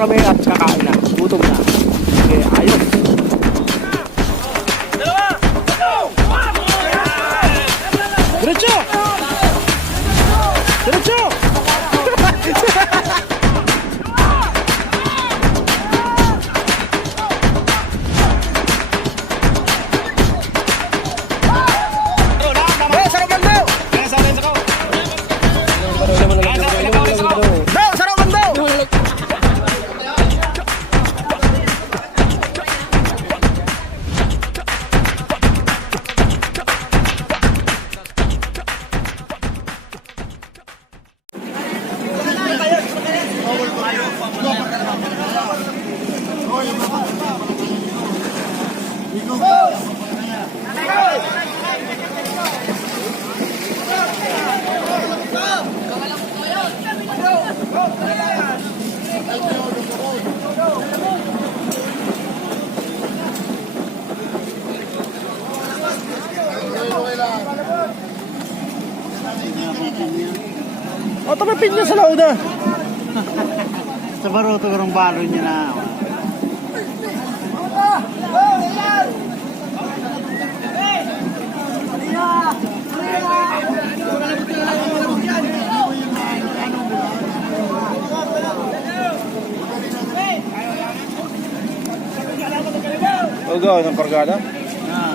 kami at kakain na. Gutom na. Okay, ayos. Diretso! Diretso! O, tapapin niya sa lauda. Sa baruto karong balo niya na. Agay ng kargada?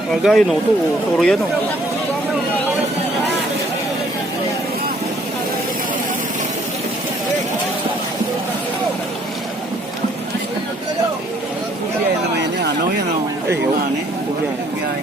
Agay, no? Ito, turo yan, no? Biyay naman yan. Ano yan? Eh, yun. Biyay. Biyay.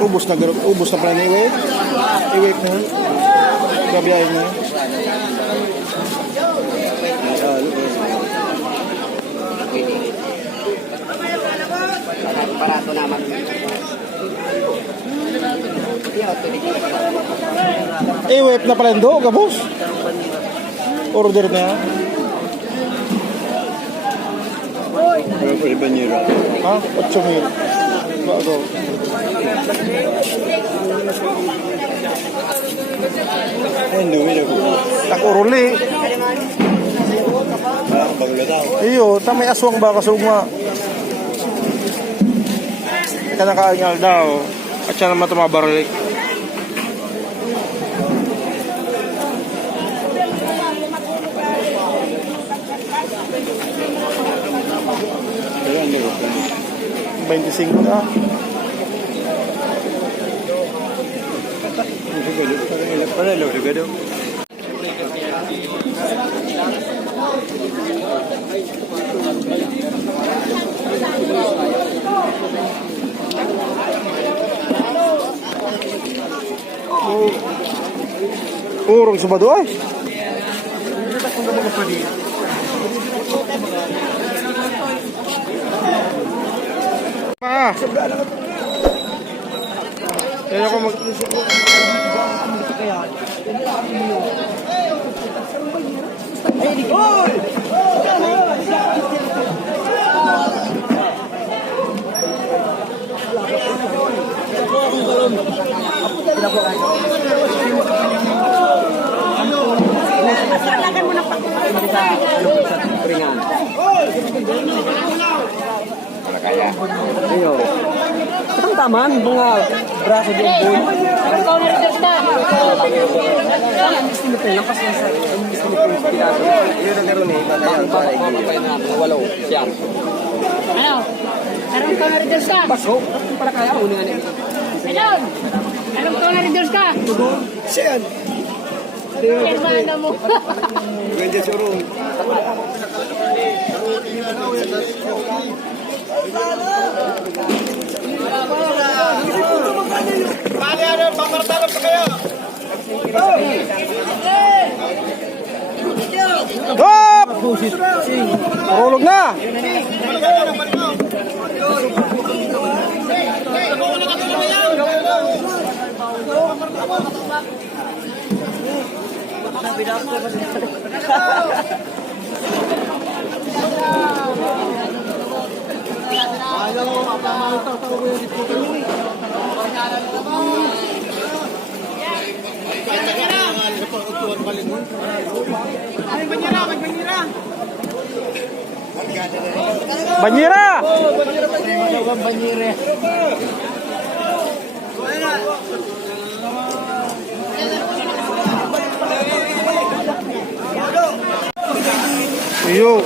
Ubus na pala na i-wake. I-wake na. Gabiyahin na. Parato naman. I-wake na pala ndo, kabos. Order na. Pwede ba niyo? Ha? 8,000. Bago. Nakuruli. Iyo, tamay aswang ba kasugma. Kanakaangal daw. At siya naman tumabaralik. $25 na. Urong subado ay. Pa. Kaya ako mag-isip ko. Hoy! Lagyan mo ng Kaya. Ayo. Ang taman, mga braso din po. Anong taon na rin ka? Estimate lang kasi sa estimate yung pinaso. Yun ang gano'n eh. Papapay na walaw siya. Ano? Anong taon na rin ka? Baso, para kaya una nga nito. Ayun! Anong taon na rin ka? Siyan. Hermano mo. Ganyan siya ron. Hop! Marulog na! Banyira! Iyo.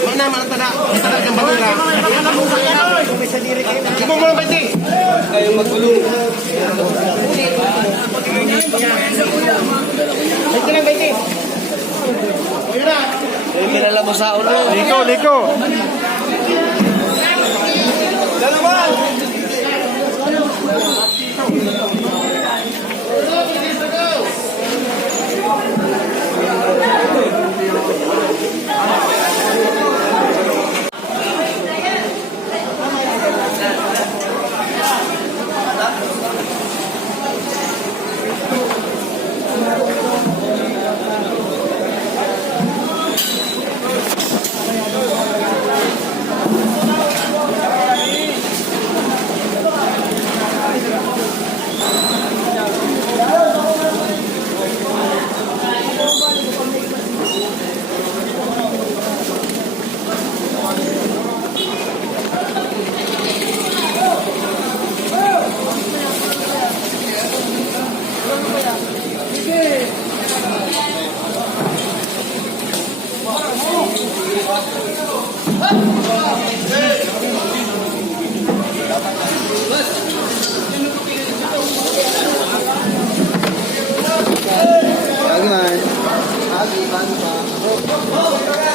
Mana mana tada kang banira. Ibo mo ba ti? Kayo magulong. Ito lang ba ti? Kinala mo sa ulo. Liko, liko. Dalawan. Lagi man. Lagi man pa.